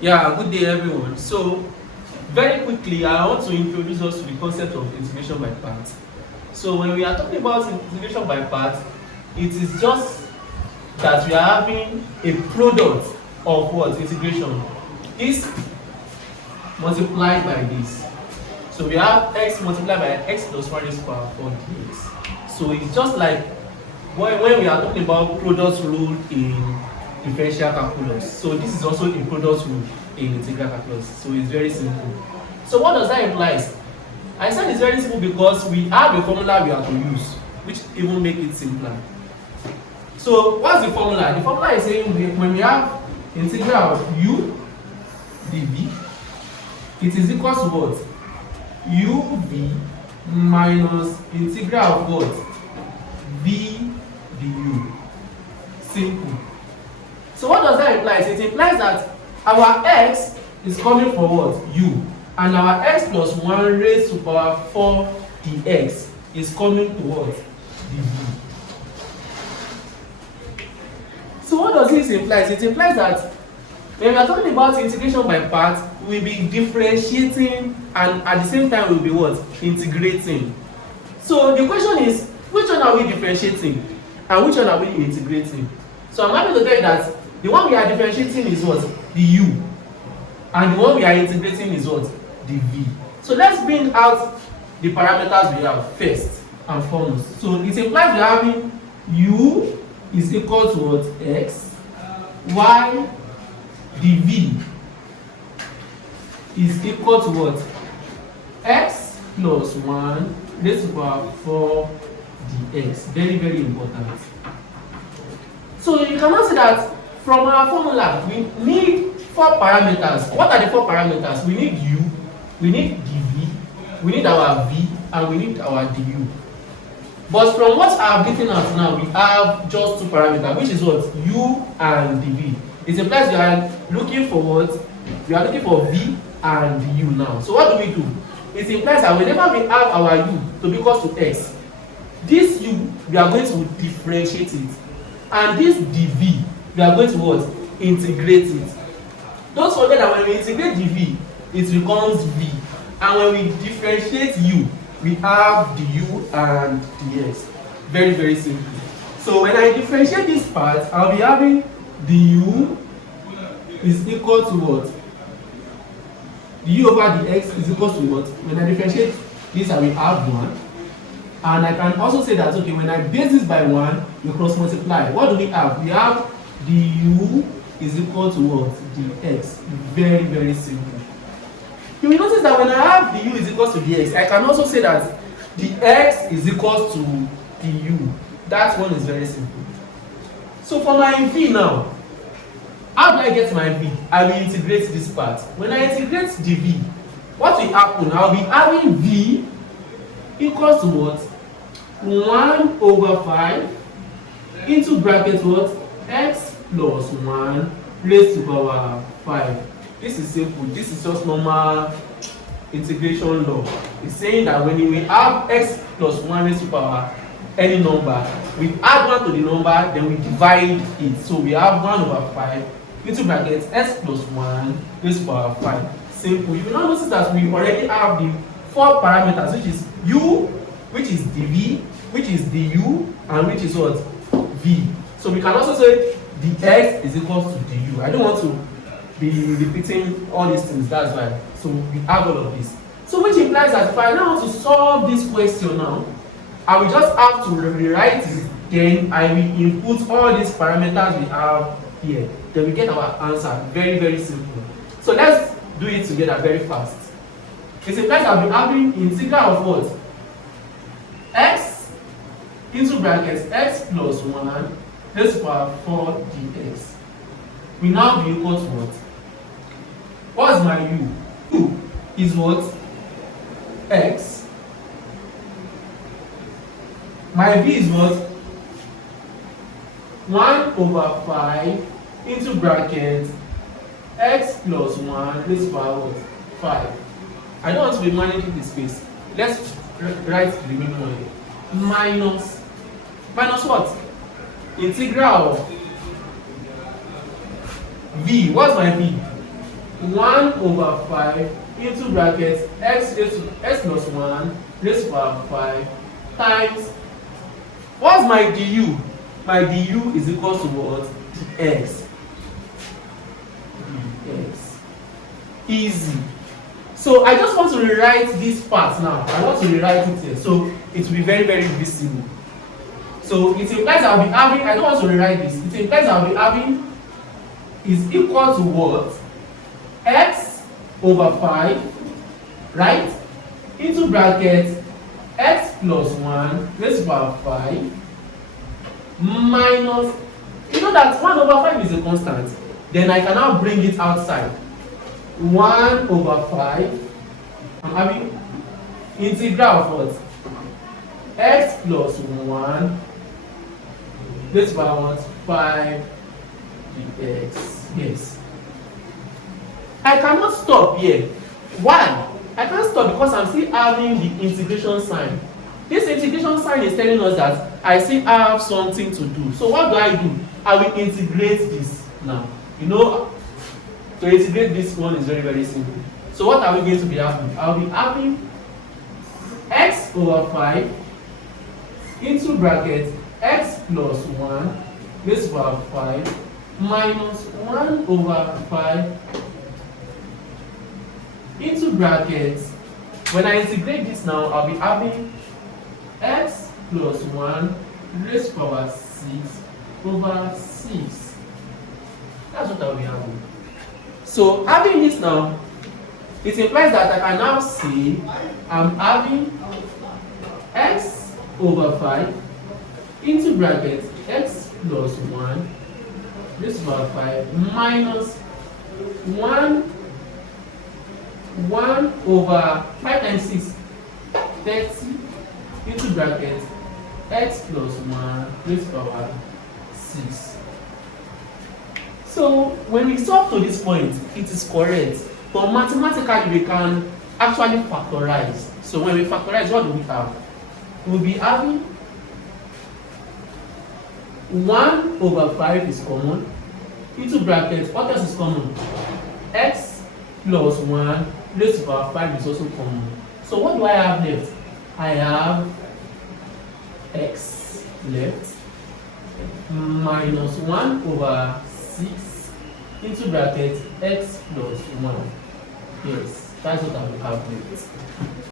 Yeah, good day everyone. So, very quickly, I want to introduce us to the concept of integration by parts. So, when we are talking about integration by parts, it is just that we are having a product of what? Integration. This multiplied by this. So, we have x multiplied by x plus 1 raised to power 4 dx. So, it's just like when we are talking about product rule in differential calculus. So this is also a product rule in integral calculus. So it's very simple. So what does that imply? I said it's very simple because we have a formula we have to use, which even make it simpler. So what's the formula? The formula is saying when we have integral of u dv, it is equal to what? uv minus integral of what? v du. Simple. So what does that imply? It implies that our x is coming from what? U. And our x plus 1 raised to power 4 dx is coming to what? dv. So what does this imply? It implies that when we are talking about integration by parts, we'll be differentiating and at the same time we'll be what? Integrating. So the question is, which one are we differentiating and which one are we integrating? So I'm happy to tell you that the one we are differentiating is what? The u. And the one we are integrating is what? The v. So let's bring out the parameters we have first and foremost. So it implies we are having u is equal to what? X. Y dv is equal to what? X plus 1 raised to power 4 dx. Very, very important. So you cannot say that from our formula we need 4 parameters. What are the 4 parameters? We need u, we need dv, we need our v, and we need our du. But from what I have written out now, we have just 2 parameters, which is what? U and dv. It implies we are looking for what? We are looking for v and u now. So what do? It implies that whenever we have our u to be equal to x, this u we are going to differentiate it, and this dv we are going to what? Integrate it. Don't forget that when we integrate dv, it becomes v, and when we differentiate u, we have du and dx. Very, very simple. So when I differentiate this part, I'll be having du is equal to what? Du over dx is equal to what? When I differentiate this, I will have 1. And I can also say that, okay, when I base this by 1, we cross multiply. What do we have? We have du is equal to what? Dx. Very, very simple. You will notice that when I have du is equal to dx, I can also say that dx is equal to du. That one is very simple. So for my v now, how do I get my v? I will integrate this part. When I integrate dv, what will happen? I will be having v equals to what? 1 over 5 into bracket what? X plus 1 raised to power 5. This is simple. This is just normal integration law. It's saying that when we have x plus 1 raised to power any number, we add 1 to the number, then we divide it. So we have 1 over 5 into bracket x plus 1 raised to power 5. Simple. You will now notice that we already have the 4 parameters, which is u, which is dv, which is du, and which is what? V. So we can also say dx is equal to du. I don't want to be repeating all these things, that's why. So we have all of this. So which implies that if I now want to solve this question now, I will just have to rewrite it, then I will input all these parameters we have here. Then we get our answer. Very, very simple. So let's do it together very fast. It implies I'll be having integral of what? X into brackets x plus 1 raised to power 4 dx. We now be equal to what? What's my u? U is what? X. My v is what? 1 over 5 into bracket x plus 1 raised to power what? 5. I don't want to be managing the space. Let's write the remaining one here. Minus what? Integral of v. What's my v? 1 over 5 into bracket x plus 1 raised to power 5 times, what's my du? My du is equal to what? Dx. Dx. Easy. So I just want to rewrite this part now. I want to rewrite it here. So it will be very, very visible. So it implies I'll be having, I don't want to rewrite this. It implies I'll be having is equal to what? X over 5, right? Into bracket x plus 1 raised to power 5 minus, you know that 1 over 5 is a constant. Then I can now bring it outside. 1 over 5, I'm having integral of what? X plus 1 raised to power what? 5 dx. Yes. I cannot stop here. Why? I can't stop because I'm still having the integration sign. This integration sign is telling us that I still have something to do. So what do? I will integrate this now. You know, to integrate this one is very, very simple. So what are we going to be having? I'll be having x over 5 into bracket x plus 1 raised to power 5 minus 1 over 5 into brackets. When I integrate this now, I'll be having x plus 1 raised to power 6 over 6. That's what I'll be having. So having this now, it implies that I can now say I'm having x over 5 into bracket x plus 1 raised to power 5 minus 1 over 5 times 6, 30 into bracket x plus 1 raised to power 6. So when we solve to this point, it is correct. But mathematically, we can actually factorize. So when we factorize, what do we have? We'll be having 1 over 5 is common into bracket. What else is common? X plus 1 raised to power 5 is also common. So what do I have left? I have x left minus 1 over 6 into bracket x plus 1. Yes, that's what I will have left.